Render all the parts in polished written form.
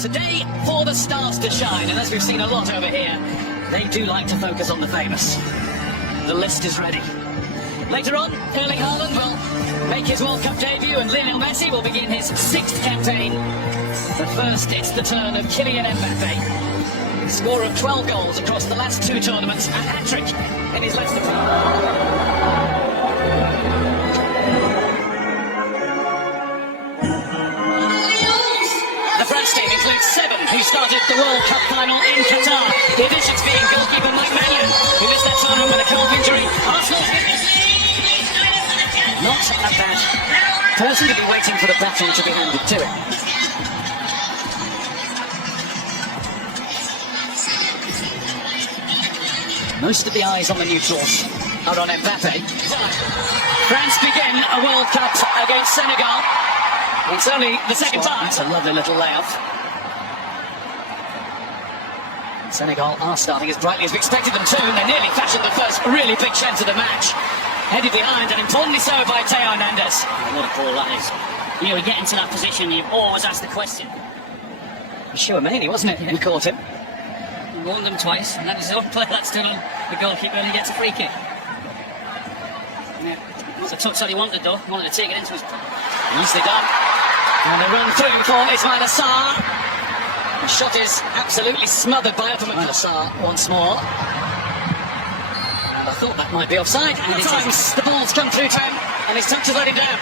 It's a day for the stars to shine, and as we've seen a lot over here, they do like to focus on the famous. The list is ready. Later on, Erling Haaland will make his World Cup debut and Lionel Messi will begin his 6th campaign. But first, it's the turn of Kylian Mbappé. Scorer of 12 goals across the last 2 tournaments, a hat-trick in his last The French team includes 7 who started the World Cup final in Qatar. The additions being goalkeeper Mbappe, who missed that tournament with a calf injury. Arsenal's not a bad person to be waiting for the baton to be handed to him. Most of the eyes on the neutrals are on Mbappe. France begin a World Cup against Senegal. It's only the second time. That's a lovely little layoff. Senegal are starting as brightly as we expected them to. They nearly fashioned the first really big chance of the match. Headed behind, and importantly so by Theo Hernandez. What a ball that is. You know, we get into that position, you always ask the question. Sure, mainly, wasn't it? He caught him. He warned them twice, and that is the only play that's done on the goalkeeper, and he gets a free kick. Yeah. It was a touch that he wanted, though. He wanted to take it into his... Nicely done. And they run through for Ismail Assar. The shot is absolutely smothered by Ismail Assar once more. And I thought that might be offside. And at times the ball's come through to him, and his touch has let him down.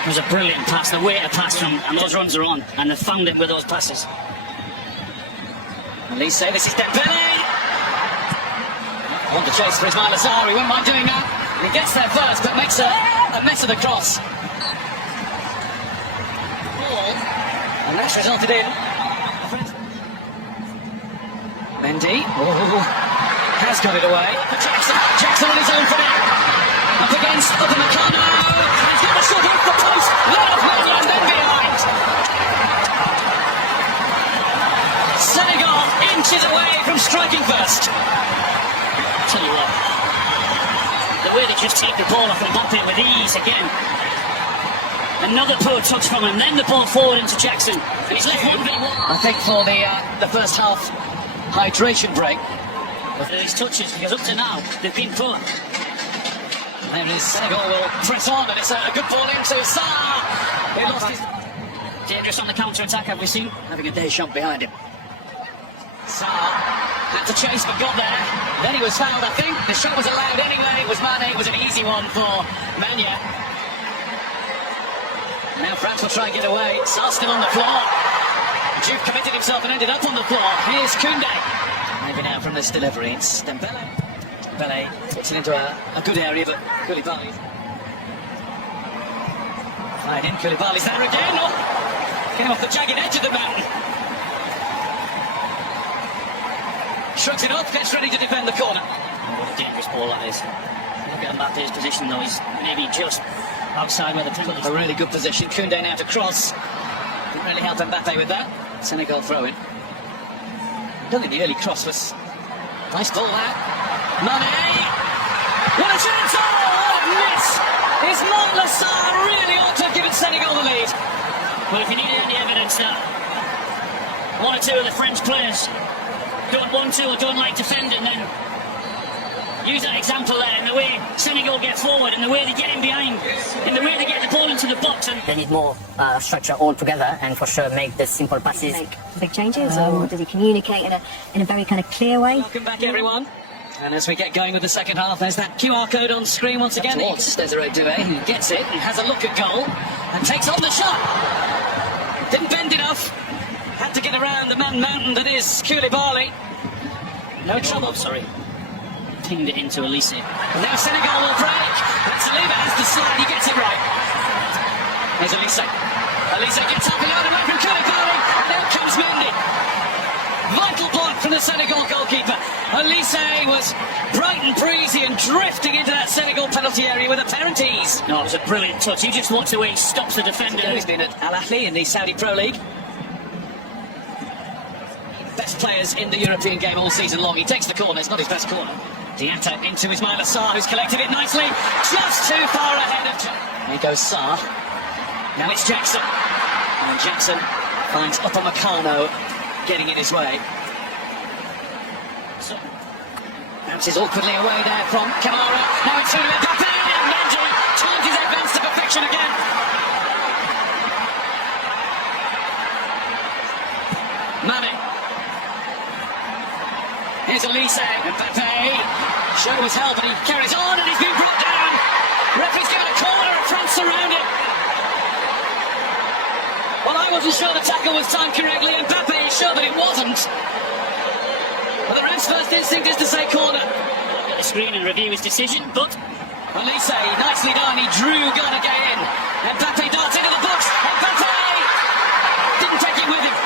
It was a brilliant pass, the way to pass from, and those runs are on, and they found it with those passes. Elise, this is Dembele. Want to chase for Ismail Assar, he wouldn't mind doing that. He gets there first, but makes a mess of the cross. And that's resulted in Mendy. Has got it away. Jackson on his own for now. Up against Upamecano. He's got the shot off the post. Let off Mendy and then behind. Senegal inches away from striking first. Tell you what, the way they just take the ball off Mbappe with ease again. Another poor touch from him, then the ball forward into Jackson. And he's left 1v1. I think for the first half hydration break. These touches, because up to now, they've been poor. There it is, Senegal will press on, and it's a good ball into Sarr. He lost his... Dangerous on the counter-attack, have we seen? Having a Deschamps behind him. Sarr had to chase, but got there. Then he was fouled, I think. The shot was allowed anyway. It was Mane. It was an easy one for Mania. Now France will try and get away. Sarr still on the floor. Juve committed himself and ended up on the floor. Here's Koundé. Maybe now from this delivery, it's Dembele. Dembele puts it into a good area, but Koulibaly. Fired in, Koulibaly's there again. Oh, came off the jagged edge of the mountain. Shrugs it off, gets ready to defend the corner. What a dangerous ball that is. Look at Mbappe's position though, he's maybe just outside where the penalty is. A really good position. Koundé now to cross. Didn't really help Mbappe with that. Senegal throw-in. I don't think the early cross was... Nice ball out. Mane! What a chance! Oh, what a miss! Ismail Assar really ought to have given Senegal the lead. Well, if you needed any evidence that 1 or 2 of the French players don't want to or don't like defending, then use that example there in the way Senegal get forward and the way they get in behind and the way they get the ball into the box. And they need more structure all together and for sure make the simple passes. Make big changes or does he communicate in a very kind of clear way? Welcome back everyone. And as we get going with the second half, there's that QR code on screen once again. Towards Desiree Doué, who gets it and has a look at goal and takes on the shot. Didn't bend enough. Had to get around the man mountain that is Koulibaly. No trouble. Sorry. Pinged it into Elise. And now Senegal will break. And Saliba has the slide, he gets it right. There's Elise. Elise gets up and out away from Koulibaly. Now comes Mendy. Vital block from the Senegal goalkeeper. Elise was bright and breezy and drifting into that Senegal penalty area with apparent ease. No, it was a brilliant touch. You just watch the way he stops the defender. He's been at Al Ahly in the Saudi Pro League. Best players in the European game all season long. He takes the corner, it's not his best corner. Diatta into Ismail Assar, who's collected it nicely. Just too far ahead of... Here goes Sarr. Now it's Jackson. And Jackson finds Upamecano. getting in his way. So, bounces awkwardly away there from Kamara. Now it's through to Mbappé, and Mendy timed his advance to perfection again. Mbappe. Here's Elise. Mbappé showed his help, and he carries on, and he's been brought down. Referee's given a corner, and France surround it. Well, I wasn't sure the tackle was timed correctly, and Mbappé is sure that it wasn't. But the ref's first instinct is to say corner. Look at the screen and review his decision, but Elise, nicely done, he drew Gallagher in. And Mbappé darts into the box. Mbappé didn't take it with him.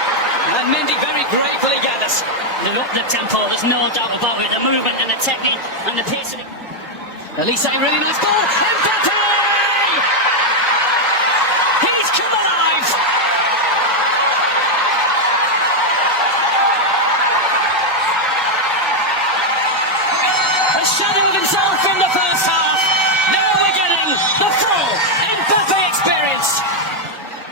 And Mendy very gratefully gathers. they're up the tempo, there's no doubt about it. The movement and the technique and the pace of it. Elise, really nice ball. Mbappé! He's come alive! A shadow of himself in the first half. Now we're getting the full Mbappé experience.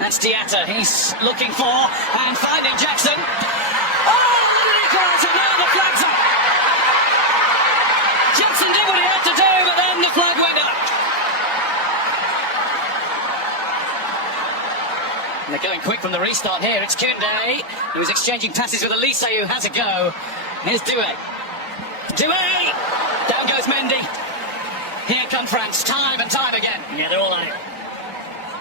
That's Diatta, he's looking for and finding Jackson. Oh, Nicholas, and now the flag's up. Jackson did what he had to do, but then the flag went up. And they're going quick from the restart here. It's Koundé, who's exchanging passes with Elise, who has a go. Here's Doué. Doué! Down goes Mendy. Here come France, time and time again. Yeah, they're all at it.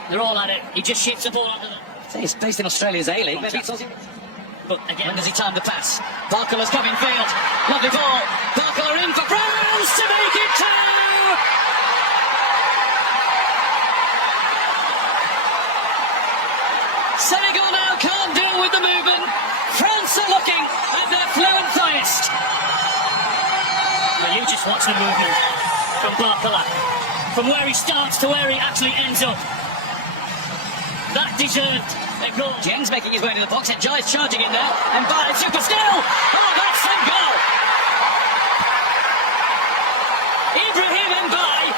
They're all at it. He just shifts the ball onto them. He's based in Australia's A-League. But again, When does he time the pass? Barcola's coming field. Lovely ball. Barcola in for France to make it two! Senegal now can't deal with the movement. France are looking at their fluent finest. well, you just watch the movement from Barcola. From where he starts to where he actually ends up. That deserved a goal. Jeng's making his way to the box, and Jai's charging in there, and Bartlett super still! Oh, that's a goal! Ibrahim Mbaye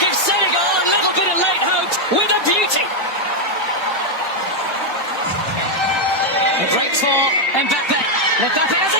gives Senegal a little bit of late hope with a beauty. It breaks for Mbappe. Mbappe has